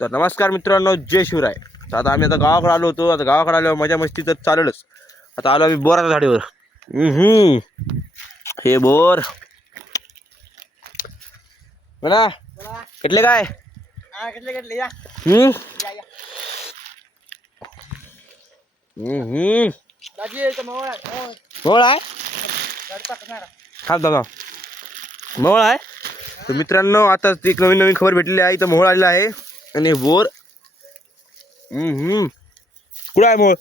तर नमस्कार मित्रांनो, जय शिवराय. तर आता आम्ही गावाकडे आलो होतो. आता गावाकडे आलो मजा मस्ती तर चालेलच. आता आलो आम्ही बोराच्या झाडीवर. हे बोर म्हणा કેટલે काय કેટલે या दाजी तो मोळ आहे. थांब थांब मोळ आहे. तर मित्रांनो, आता एक नवीन नवीन खबर भेटलेली आहे. इथं मोळ आलेला आहे आणि बोर. कुठं आहे मोळ?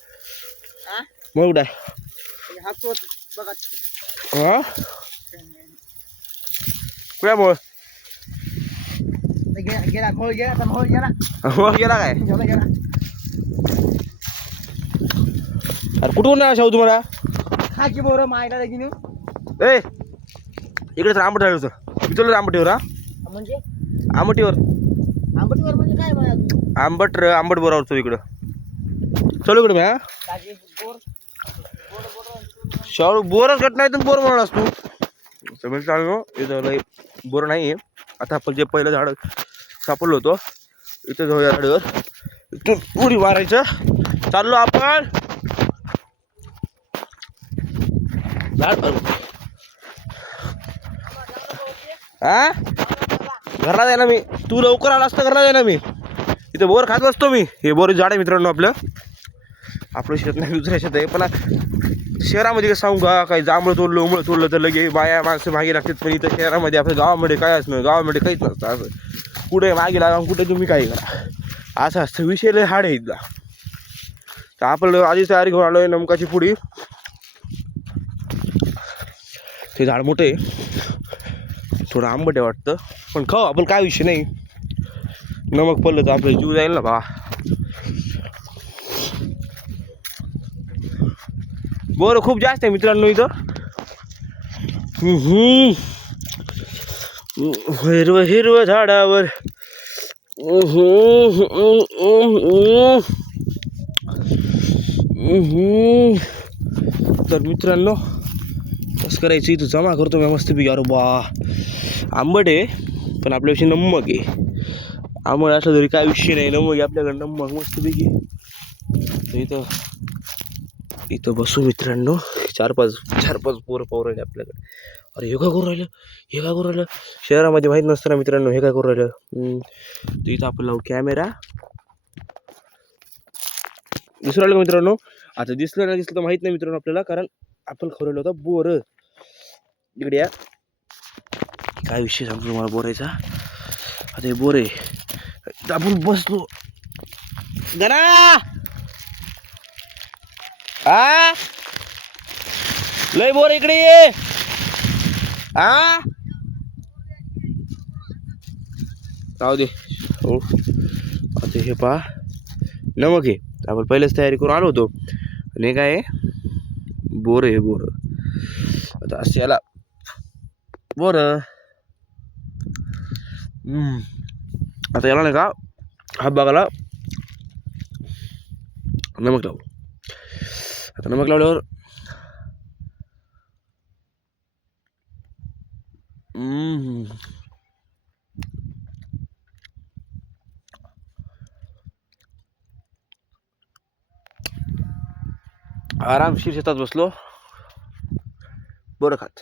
मोळ कुठं आहे? हा तो बघा हा कुठं आहे मोळ? गेला मोळ गेला मोळ गेला मोळ गेला काय? गेला अरे कुठून नाही शाहू तुम्हाला? खाकी बोर मायला लगीन ए इकडे तर आंबट होतं. इथं आंबटीवर. हा म्हणजे आंबटीवर. आंबटीवर म्हणजे काय बघा आंबट बोरावर तो इकडं. चलो इकडे म्या दाजी बोर शाळू बोरच कट नाही तर बोर म्हणून असतो. सगळं चालू इथं लई बोर नाही आहे. आता आपण जे पहिलं झाड सापडलो होतो इथं जाऊ या झाडावर. इथून उडी मारायचं. चाललो आपण झाड. हा घरला जायला मी. तू लवकर आला असता घरला जायला मी. इथं बोर खात बसतो मी. हे बोर झाड आहे मित्रांनो. आपलं शेत नाही, दुसऱ्या शेत आहे. पण शहरामध्ये कसं सांगू का, काही जांभळं तोडलं उमळं तोडलं तर लगे बाया माणसं मागे लागतात. पण इथं शहरामध्ये आपल्या गावामध्ये काय असणं, गावामध्ये काहीच नसतं. असं कुठे मागे लागा कुठे तुम्ही काय करा असं असतं. विषय लय हाड आहे इथला. तर आपण आधी तयारी घेऊन आलो आहे नमकाची पुडी. ते झाड मोठं आहे, थोडं आंबट आहे वाटतं, पण खाऊ आपण, काय विषय नाही. नमक पडलं तर आपलं जीव जाईल ना बा. बोर खूप जास्त आहे मित्रांनो इथं. हिरवं हिरवं झाडावर. तर मित्रांनो कसं करायचं, इथं जमा करतो मी मस्तपैकी. अरे बा आंबट आहे पण आपल्याविषयी नम्मक आहे. आंबट असलं तरी काय विषय नाही, नम्मक आहे आपल्याकडे, नम्मक मस्तपैकी. तर इथं बसू मित्रांनो. चार पाच पोरं पाहू राहिले आपल्याकडे. अरे हे काय करू राहिलं, शहरामध्ये माहीत नसतं ना मित्रांनो हे काय करू राहिलं. तर इथं आपण लावू कॅमेरा. दिसू राहिलं का मित्रांनो? आता दिसलं नाही दिसलं तर माहीत नाही मित्रांनो आपल्याला, कारण आपण खवलेलं होतं बोर. इकडे या, काय विषय सांगतो तुम्हाला बोरायचा. आता हे बोर आहे, आपण बसलो गणा. हा लय बोर इकडे ये. हा राहू दे. हो आता हे पहा नमक आहे. आपण पहिलेच तयारी करून आलो होतो. आणि काय बोर आहे बोर. आता असं याला बोर. आता याला नाही का हात बघायला नमक लावू. आता नमक लावल्यावर आरामशीर शेतात बसलो बोरं खात.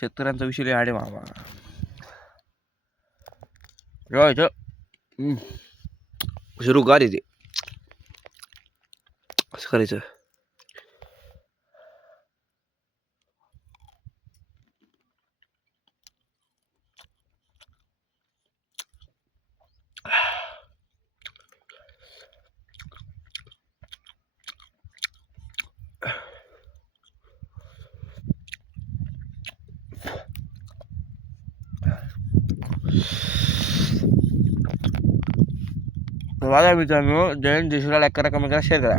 शेतकऱ्यांचा विषय आडे मामा सुरू गार येते. असं करायचं. बघा मित्रांनो, जयंत देशला लाईक करा, कमेंट करा, शेअर करा.